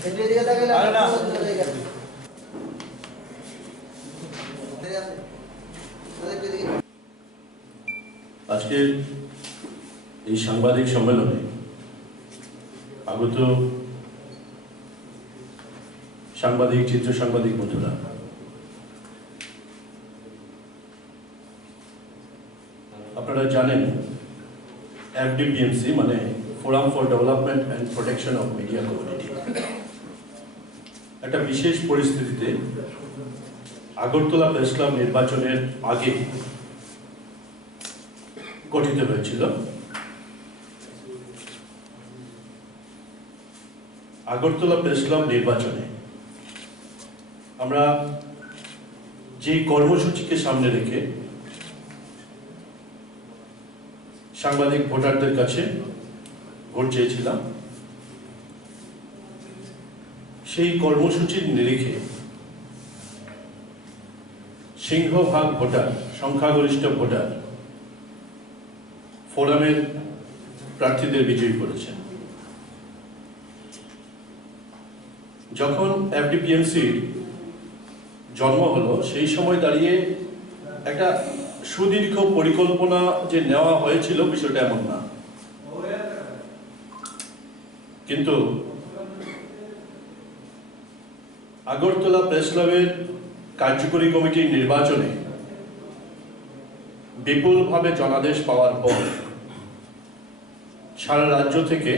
আজকে এই সাংবাদিক সম্মেলনে আগত সাংবাদিক, চিত্র সাংবাদিক বন্ধুরা, আপনারা জানেন FDPMC মানে forum for development and protection of media community একটা বিশেষ পরিস্থিতিতে আগরতলা প্রেস ক্লাব নির্বাচনের আগে গঠিত হয়েছিল। আগরতলা প্রেস ক্লাব নির্বাচনে আমরা যে কর্মসূচিকে সামনে রেখে সাংবাদিক ভোটারদের কাছে ভোট চেয়েছিলাম, সেই কর্মসূচির নিরিখে সিংহভাগ ভোটার, সংখ্যাগরিষ্ঠ ভোটার ফোরামের প্রার্থীদের বিজয়ী করেছেন। যখন FDPMCর জন্ম হলো, সেই সময় দাঁড়িয়ে একটা সুদীর্ঘ পরিকল্পনা যে নেওয়া হয়েছিল বিষয়টা এমন না, কিন্তু আগরতলা প্রেস ক্লাবের কার্যকরী কমিটির নির্বাচনে বিপুলভাবে জনাদেশ পাওয়ার পর সারা রাজ্য থেকে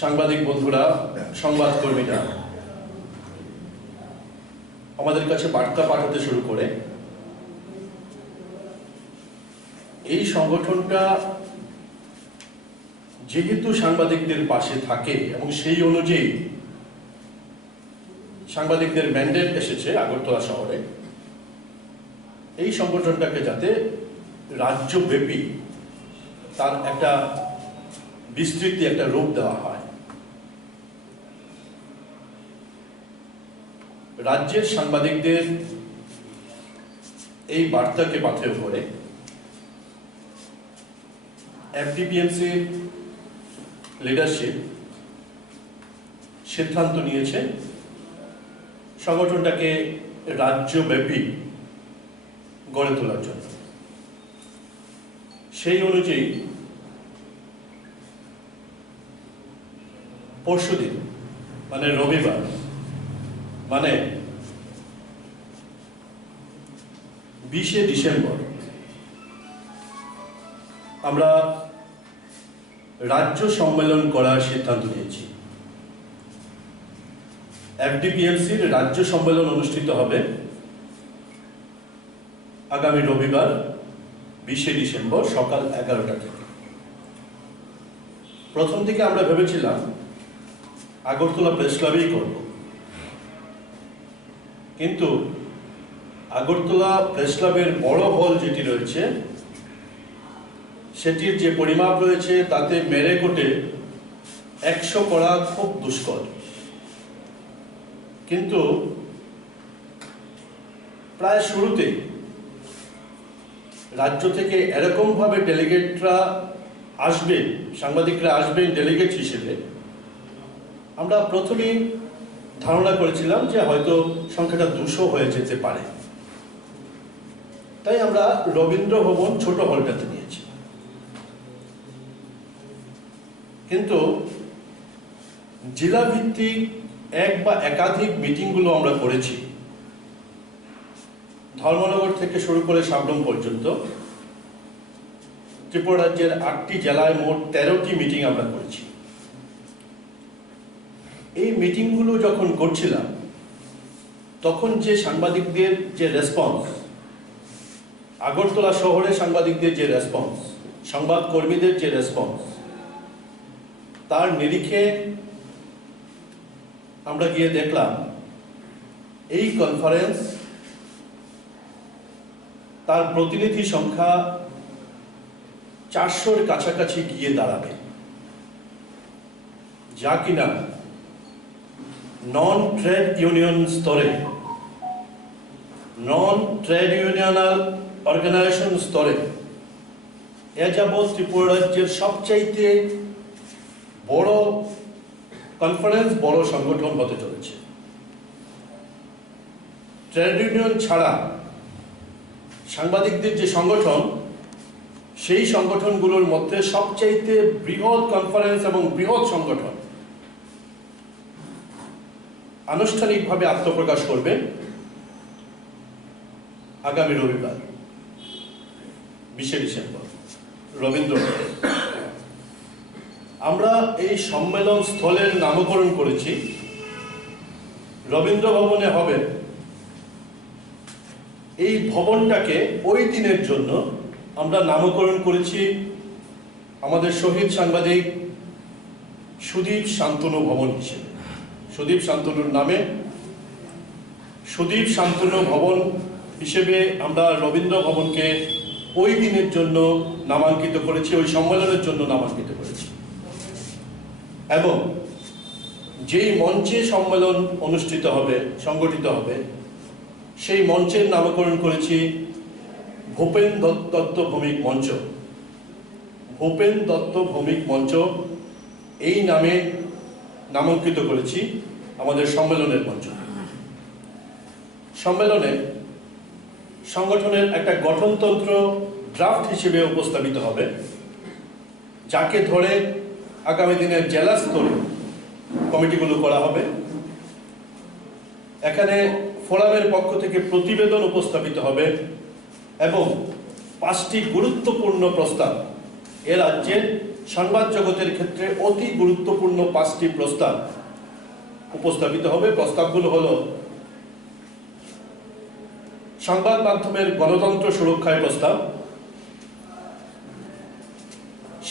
সাংবাদিক বন্ধুরা, সংবাদকর্মীরা আমাদের কাছে বার্তা পাঠাতে শুরু করে। এই সংগঠনটা যেহেতু সাংবাদিকদের পাশে থাকে এবং সেই অনুযায়ী সাংবাদিকদের ম্যান্ডেট এসেছে আগরতলা শহরে, এই সংগঠনটাকে যাতে রাজ্যব্যাপী তার একটা বিস্তৃতি, একটা রূপ দেওয়া হয়। রাজ্যের সাংবাদিকদের এই বার্তাকে পাথেয় করে FDPMCর লিডারশিপ সিদ্ধান্ত নিয়েছে সংগঠনটাকে রাজ্যব্যাপী গড়ে তোলার জন্য। সেই অনুযায়ী পরশুদিন মানে রবিবার, মানে 20শে ডিসেম্বর আমরা রাজ্য সম্মেলন করার সিদ্ধান্ত নিয়েছি। FDPMCর রাজ্য সম্মেলন অনুষ্ঠিত হবে আগামী রবিবার 20শে ডিসেম্বর সকাল 11টা থেকে। প্রথম থেকে আমরা ভেবেছিলাম আগরতলা প্রেস ক্লাবেই করব, কিন্তু আগরতলা প্রেস ক্লাবের বড় হল যেটি রয়েছে সেটির যে পরিমাপ রয়েছে তাতে মেরে কোটে 100 করা খুব দুষ্কর। কিন্তু প্রায় শুরুতে রাজ্য থেকে এরকম ভাবে ডেলিগেটরা আসবে, সাংবাদিকরা আসবেন ডেলিগেট হিসেবে, আমরা প্রথমেই ধারণা করেছিলাম যে হয়তো সংখ্যাটা 200 হয়ে যেতে পারে। তাই আমরা রবীন্দ্র ভবন ছোট হলটাতে নিয়েছি। কিন্তু জেলা ভিত্তিক এক বা একাধিক মিটিংগুলো আমরা করেছি, ধর্মনগর থেকে শুরু করে সাবরুম পর্যন্ত ত্রিপুরা রাজ্যের 8টি জেলায় মোট 13টি মিটিং আমরা করেছি। এই মিটিংগুলো যখন করছিলাম তখন যে সাংবাদিকদের যে রেসপন্স, আগরতলা শহরে সাংবাদিকদের যে রেসপন্স, সংবাদকর্মীদের যে রেসপন্স, তার নিরিখে আমরা গিয়ে দেখলাম এই কনফারেন্স তার প্রতিনিধি সংখ্যা 400-র কাছাকাছি গিয়ে দাঁড়াবে, যা কিনা নন ট্রেড ইউনিয়ন স্তরে, নন ট্রেড ইউনিয়নাল অর্গানাইজেশন স্তরে এ যাবৎ ত্রিপুরা রাজ্যের সবচাইতে বড় কনফারেন্স, বড় সংগঠন হতে চলেছে। ট্রেড ইউনিয়ন ছাড়া সাংবাদিকদের যে সংগঠন, সেই সংগঠনগুলোর মধ্যে সবচাইতে বৃহৎ কনফারেন্স এবং বৃহৎ সংগঠন আনুষ্ঠানিকভাবে আত্মপ্রকাশ করবে আগামী রবিবার 20শে ডিসেম্বর রবীন্দ্র ভবনে। আমরা এই সম্মেলন স্থলের নামকরণ করেছি রবীন্দ্র ভবনে হবে। এই ভবনটাকে ওই দিনের জন্য আমরা নামকরণ করেছি আমাদের শহীদ সাংবাদিক সুদীপ শান্তনু ভবন হিসেবে। সুদীপ শান্তনুর নামে সুদীপ শান্তনু ভবন হিসেবে আমরা রবীন্দ্র ভবনকে ওই দিনের জন্য নামাঙ্কিত করেছি, ওই সম্মেলনের জন্য নামাঙ্কিত করেছি। এবং যেই মঞ্চে সম্মেলন অনুষ্ঠিত হবে, সংগঠিত হবে, সেই মঞ্চের নামকরণ করেছি ভূপেন দত্ত ভৌমিক মঞ্চ। ভূপেন দত্ত ভৌমিক মঞ্চ এই নামে নামাঙ্কিত করেছি আমাদের সম্মেলনের মঞ্চ। সম্মেলনে সংগঠনের একটা গঠনতন্ত্র ড্রাফট হিসেবে উপস্থাপিত হবে, যাকে ধরে আগামী দিনের জেলা স্তরে কমিটিগুলো করা হবে। এখানে ফোরামের পক্ষ থেকে প্রতিবেদন উপস্থাপিত হবে এবং 5টি গুরুত্বপূর্ণ প্রস্তাব, এ রাজ্যের সংবাদ জগতের ক্ষেত্রে অতি গুরুত্বপূর্ণ 5টি প্রস্তাব উপস্থাপিত হবে। প্রস্তাবগুলো হলো সংবাদ মাধ্যমের গণতন্ত্র সুরক্ষায় প্রস্তাব,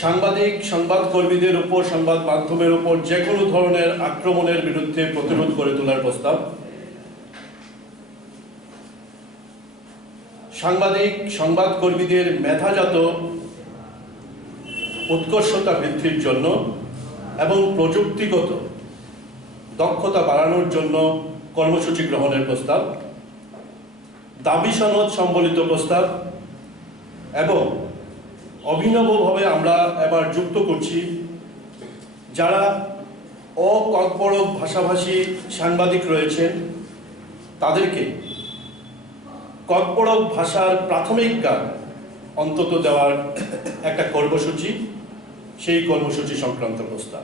সাংবাদিক সংবাদকর্মীদের উপর, সংবাদ মাধ্যমের উপর যে কোনো ধরনের আক্রমণের বিরুদ্ধে প্রতিরোধ গড়ে তোলার প্রস্তাব, সাংবাদিক সংবাদকর্মীদের মেধাজাত উৎকর্ষতা বৃদ্ধির জন্য এবং প্রযুক্তিগত দক্ষতা বাড়ানোর জন্য কর্মসূচি গ্রহণের প্রস্তাব, দাবি সনদ সম্বলিত প্রস্তাব এবং অভিনবভাবে আমরা এবার যুক্ত করছি যারা অকর্পোরেট ভাষাভাষী সাংবাদিক রয়েছেন তাদেরকে কর্পোরেট ভাষার প্রাথমিক জ্ঞান অন্তত দেওয়ার একটা কর্মসূচি, সেই কর্মসূচি সংক্রান্ত প্রস্তাব।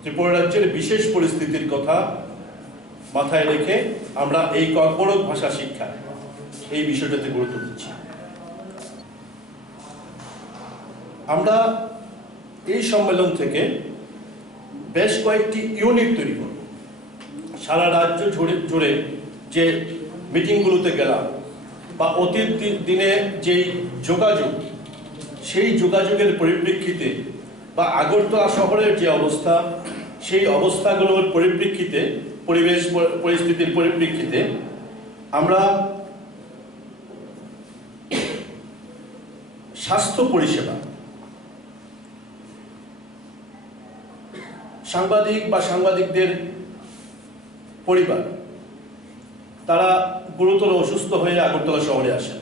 ত্রিপুরা রাজ্যের বিশেষ পরিস্থিতির কথা মাথায় রেখে আমরা এই কর্পোরেট ভাষা শিক্ষা এই বিষয়টাতে গুরুত্ব দিচ্ছি। আমরা এই সম্মেলন থেকে বেশ কয়েকটি ইউনিট তৈরি করব। সারা রাজ্য জুড়ে যে মিটিংগুলোতে গেলাম বা অতীত দিনে যেই যোগাযোগ, সেই যোগাযোগের পরিপ্রেক্ষিতে বা আগরতলা শহরের যে অবস্থা, সেই অবস্থাগুলোর পরিপ্রেক্ষিতে, পরিবেশ পরিস্থিতির পরিপ্রেক্ষিতে আমরা স্বাস্থ্য পরিষেবা, সাংবাদিক বা সাংবাদিকদের পরিবার, তারা গুরুতর অসুস্থ হয়ে আগরতলা শহরে আসেন।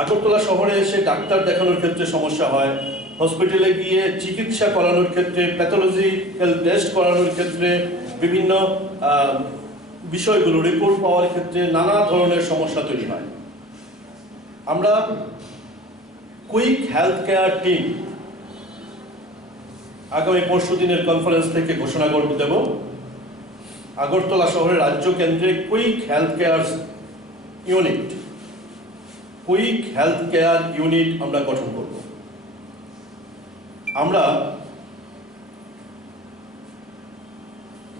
আগরতলা শহরে এসে ডাক্তার দেখানোর ক্ষেত্রে সমস্যা হয়, হসপিটালে গিয়ে চিকিৎসা করানোর ক্ষেত্রে, প্যাথোলজিক্যাল টেস্ট করানোর ক্ষেত্রে, বিভিন্ন বিষয়গুলো রিপোর্ট পাওয়ার ক্ষেত্রে নানা ধরনের সমস্যা তৈরি হয়। আমরা কুইক হেলথ কেয়ার টিম আগামী পরশুদিনের কনফারেন্স থেকে ঘোষণা করে দেব। আগরতলা শহরের রাজ্য কেন্দ্রে quick health care unit, quick health care unit আমরা গঠন করব। আমরা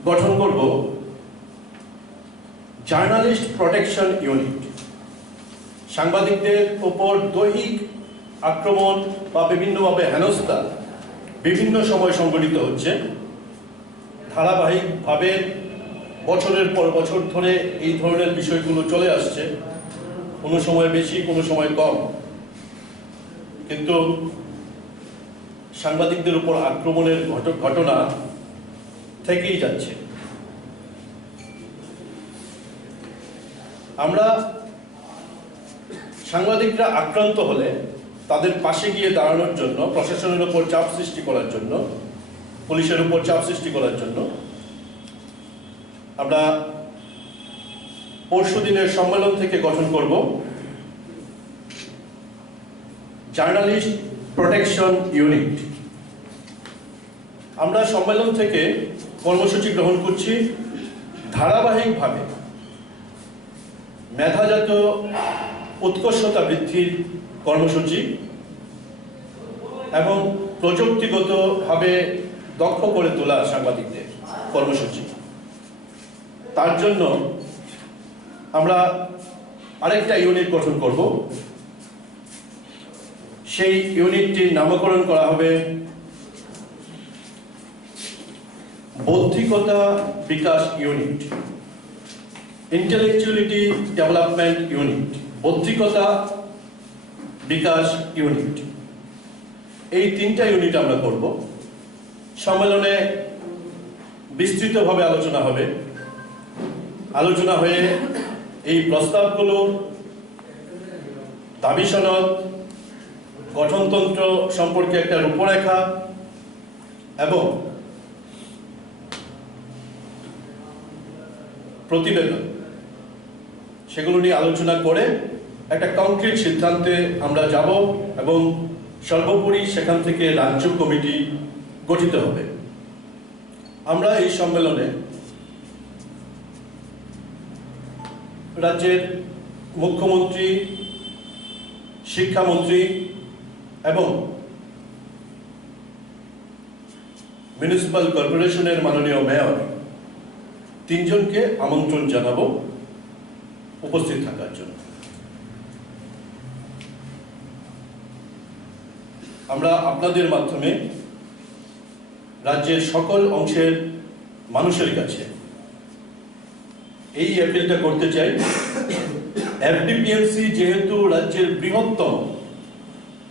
গঠন করব জার্নালিস্ট প্রোটেকশন ইউনিট। সাংবাদিকদের উপর দৈহিক আক্রমণ বা বিভিন্নভাবে হেনস্থা বিভিন্ন সময় সংঘটিত হচ্ছে। ধারাবাহিকভাবে বছরের পর বছর ধরে এই ধরনের বিষয়গুলো চলে আসছে, কোনো সময় বেশি, কোনো সময় কম, কিন্তু সাংবাদিকদের উপর আক্রমণের ঘটনা থেকেই যাচ্ছে। আমরা সাংবাদিকরা আক্রান্ত হলে তাদের পাশে গিয়ে দাঁড়ানোর জন্য, প্রশাসনের উপর চাপ সৃষ্টি করার জন্য, পুলিশের উপর চাপ সৃষ্টি করার জন্য আমরা পরশুদিনের সম্মেলন থেকে গঠন করব জার্নালিস্ট প্রোটেকশন ইউনিট। আমরা সম্মেলন থেকে কর্মসূচি গ্রহণ করছি ধারাবাহিকভাবে মেধাজাত উৎকর্ষতা বৃদ্ধির কর্মসূচি এবং প্রযুক্তিগতভাবে দক্ষ করে তোলা সাংবাদিকদের কর্মসূচি। তার জন্য আমরা আরেকটা ইউনিট গঠন করব। সেই ইউনিটটির নামকরণ করা হবে বৌদ্ধিকতা বিকাশ ইউনিট, ইন্টেলেকচুয়ালিটি ডেভেলপমেন্ট ইউনিট, বৌদ্ধিকতা বিকাশ ইউনিট। এই তিনটা ইউনিট আমরা করব। সম্মেলনে বিস্তৃতভাবে আলোচনা হবে। আলোচনা হয়ে এই প্রস্তাবগুলো দাবি সনদ, গঠনতন্ত্র সম্পর্কে একটা রূপরেখা এবং প্রতিবেদন, সেগুলো নিয়ে আলোচনা করে একটা কংক্রিট সিদ্ধান্তে আমরা যাব এবং সর্বোপরি সেখান থেকে রাজ্য কমিটি গঠিত হবে। আমরা এই সম্মেলনে রাজ্যের মুখ্যমন্ত্রী, শিক্ষামন্ত্রী এবং মিউনিসিপ্যাল কর্পোরেশনের মাননীয় মেয়র তিনজনকে আমন্ত্রণ জানাবো উপস্থিত থাকার জন্য। আমরা আপনাদের মাধ্যমে রাজ্যের সকল অংশের মানুষের কাছে এই অ্যাপিলটা করতে চাই। এফডিপিএমসি যেহেতু রাজ্যের বৃহত্তম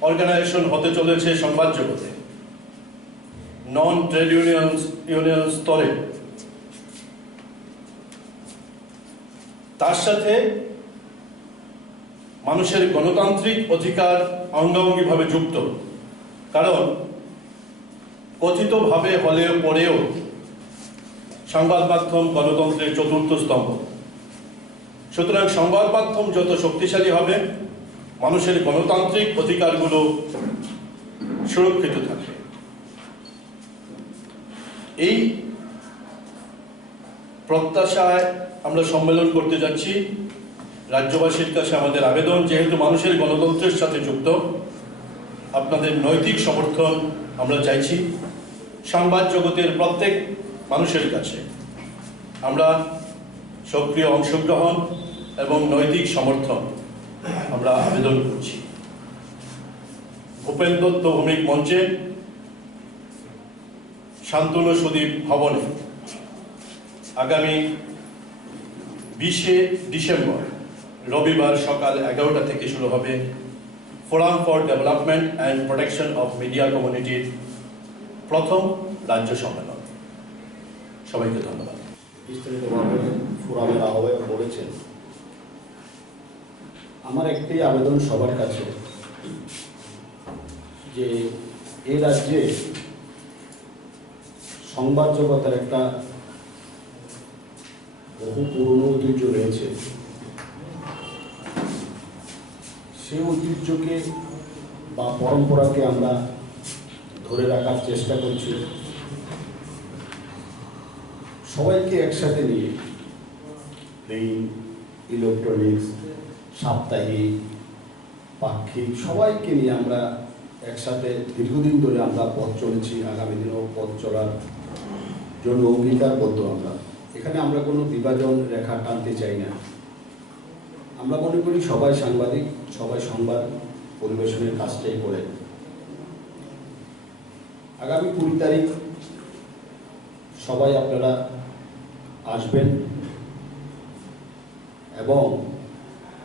অর্গানাইজেশন হতে চলেছে সংবাদ জগতে, নন ট্রেড ইউনিয়ন স্তরে, তার সাথে মানুষের গণতান্ত্রিক অধিকার অঙ্গাঙ্গিভাবে যুক্ত। কারণ কথিতভাবে হলেও পরেও সংবাদ মাধ্যম গণতন্ত্রের চতুর্থ স্তম্ভ। সুতরাং সংবাদ মাধ্যম যত শক্তিশালী হবে, মানুষের গণতান্ত্রিক অধিকারগুলো সুরক্ষিত থাকবে। এই প্রত্যাশায় আমরা সম্মেলন করতে যাচ্ছি। রাজ্যবাসীর কাছে আমাদের আবেদন, যেহেতু মানুষের গণতন্ত্রের সাথে যুক্ত, আপনাদের নৈতিক সমর্থন আমরা চাইছি। সংবাদ জগতের প্রত্যেক মানুষের কাছে আমরা সক্রিয় অংশগ্রহণ এবং নৈতিক সমর্থন আমরা আবেদন করছি। ভূপেন দত্ত ভৌমিক মঞ্চে, শান্তনু সুদীপ ভবনে আগামী 20শে ডিসেম্বর রবিবার সকাল 11টা থেকে শুরু হবে forum for development and protection of media কমিউনিটির প্রথম রাজ্য সম্মেলন। সবাইকে ধন্যবাদ। বিস্তারিতভাবে ফোরামের আহ্বায়ক বলেছেন। আমার একটি আবেদন সবার কাছে যে এই রাজ্যে সংবাদ জগতের একটা বহু পুরনো ঐতিহ্য রয়েছে। সেই ঐতিহ্যকে বা পরম্পরাকে আমরা ধরে রাখার চেষ্টা করছি। সবাইকে একসাথে নিয়ে প্রিন্ট, ইলেকট্রনিক্স, সাপ্তাহিক, পাক্ষিক সবাইকে নিয়ে আমরা একসাথে দীর্ঘদিন ধরে আমরা পথ চলেছি। আগামী দিনেও পথ চলার জন্য অঙ্গীকারবদ্ধ আমরা। এখানে আমরা কোনো বিভাজন রেখা টানতে চাই না। আমরা মনে করি সবাই সাংবাদিক, সবাই সংবাদ পরিবেশনের কাজটাই করে। আগামী 20 তারিখ সবাই আপনারা আসবেন এবং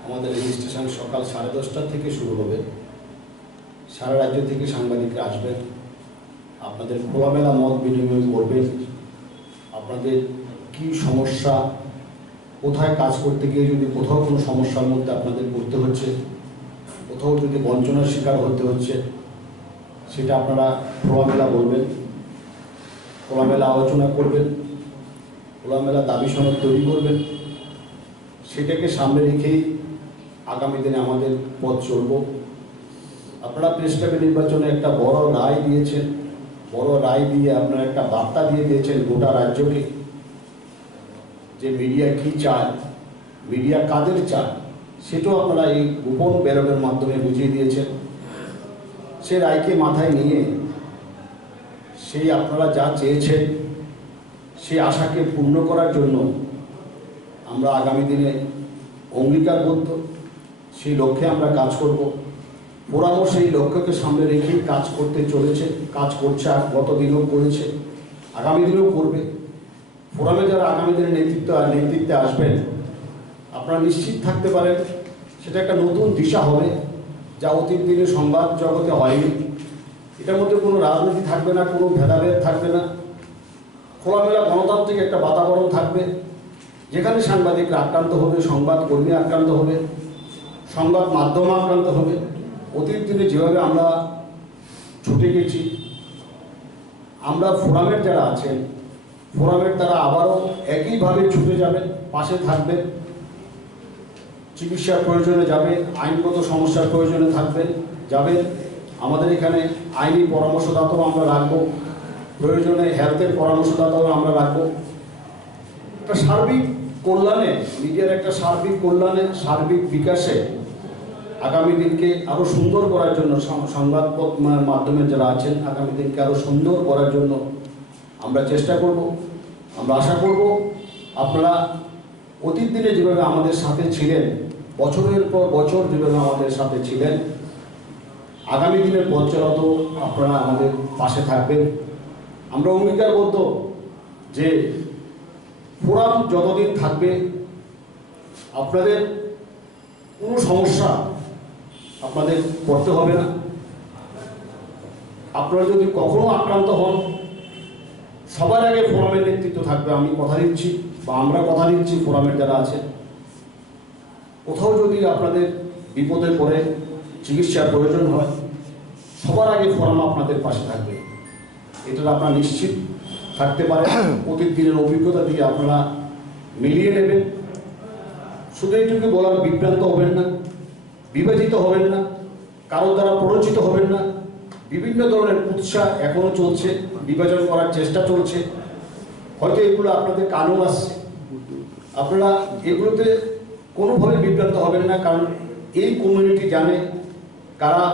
আমাদের রেজিস্ট্রেশন সকাল 10:30 থেকে শুরু হবে। সারা রাজ্য থেকে সাংবাদিকরা আসবেন, আপনাদের খোলামেলা মত বিনিময় করবেন। আপনাদের কি সমস্যা, কোথায় কাজ করতে গিয়ে যদি কোথাও কোনো সমস্যার মধ্যে আপনাদের পড়তে হচ্ছে, কোথাও যদি বঞ্চনার শিকার হতে হচ্ছে, সেটা আপনারা খোলামেলা বলবেন, খোলামেলা আলোচনা করবেন, খোলামেলা দাবি সনদ তৈরি করবেন। সেটাকে সামনে রেখেই আগামী দিনে আমাদের পথ চলব। আপনারা প্রেস ক্লাবের নির্বাচনে একটা বড় রায় দিয়েছেন, বড় রায় দিয়ে আপনারা একটা বার্তা দিয়ে দিয়েছেন গোটা রাজ্যকে, যে মিডিয়া কী চায়, মিডিয়া কাদের চায়, সেটাও আপনারা এই গোপন ব্যালটের মাধ্যমে বুঝিয়ে দিয়েছেন। সে রায়কে মাথায় নিয়ে সেই আপনারা যা চেয়েছেন সেই আশাকে পূর্ণ করার জন্য আমরা আগামী দিনে অঙ্গীকারবদ্ধ, সেই লক্ষ্যে আমরা কাজ করব। ফোরামও সেই লক্ষ্যকে সামনে রেখেই কাজ করতে চলেছে, কাজ করছে, আর গত দিনেও করেছে, আগামী দিনেও করবে। ফোরামে যারা আগামী দিনে নেতৃত্বে আসবেন, আপনারা নিশ্চিত থাকতে পারেন সেটা একটা নতুন দিশা হবে, যা অতীত দিনে সংবাদ জগতে হয়নি। এটার মধ্যে কোনো রাজনীতি থাকবে না, কোনো ভেদাভেদ থাকবে না, খোলামেলা গণতান্ত্রিক একটা বাতাবরণ থাকবে, যেখানে সাংবাদিকরা আক্রান্ত হবে, সংবাদ কর্মী আক্রান্ত হবে, সংবাদ মাধ্যম আক্রান্ত হবে। অতীত দিনে যেভাবে আমরা ছুটে গেছি, আমরা ফোরামের যারা আছেন, ফোরামের তারা আবারও একইভাবে ছুটে যাবেন, পাশে থাকবেন, চিকিৎসার প্রয়োজনে যাবে, আইনগত সমস্যার প্রয়োজনে থাকবেন, যাবেন। আমাদের এখানে আইনি পরামর্শদাতাও আমরা রাখবো, প্রয়োজনে হেলথের পরামর্শদাতাও আমরা রাখবো। একটা সার্বিক কল্যাণে, মিডিয়ার একটা সার্বিক কল্যাণে, সার্বিক বিকাশে আগামী দিনকে আরও সুন্দর করার জন্য, সংবাদ মাধ্যমে যারা আছেন, আগামী দিনকে আরও সুন্দর করার জন্য আমরা চেষ্টা করব। আমরা আশা করব আপনারা অতীত দিনে যেভাবে আমাদের সাথে ছিলেন, বছরের পর বছর যেভাবে আমাদের সাথে ছিলেন, আগামী দিনের পথ চলাতেও আপনারা আমাদের পাশে থাকবেন। আমরা অঙ্গীকারবদ্ধ যে ফোরাম যতদিন থাকবে আপনাদের কোনো সমস্যা আপনাদের করতে হবে না। আপনারা যদি কখনো আক্রান্ত হন, সবার আগে ফোরামের নেতৃত্ব থাকবে। আমি কথা দিচ্ছি, বা আমরা কথা দিচ্ছি, ফোরামের যারা আছে, কোথাও যদি আপনাদের বিপদে পড়ে চিকিৎসার প্রয়োজন হয়, সবার আগে ফোরাম আপনাদের পাশে থাকবে। এটা আপনারা নিশ্চিত থাকতে পারেন। অতীত দিনের অভিজ্ঞতা দিয়ে আপনারা মিলিয়ে নেবেন। শুধু এইটুকু বলার, বিভ্রান্ত হবেন না, বিভাজিত হবেন না, কারোর দ্বারা প্ররোচিত হবেন না। বিভিন্ন ধরনের উৎসাহ এখনো চলছে, বিভাজন করার চেষ্টা চলছে, হয়তো এগুলো আপনাদের কানেও আসছে। আপনারা এগুলোতে কোনোভাবে বিভ্রান্ত হবেন না, কারণ এই কমিউনিটি জানে কারা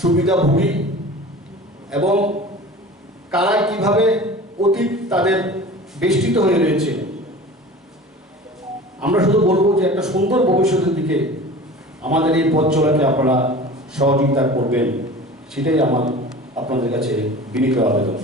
সুবিধাভোগী এবং কারা কিভাবে অতীত তাদের বেষ্টিত হয়ে রয়েছে। আমরা শুধু বলবো যে একটা সুন্দর ভবিষ্যতের দিকে আমাদের এই পথ চলাকে আপনারা সহযোগিতা করবেন, সেটাই আমার আপনাদের কাছে বিনীত আবেদন।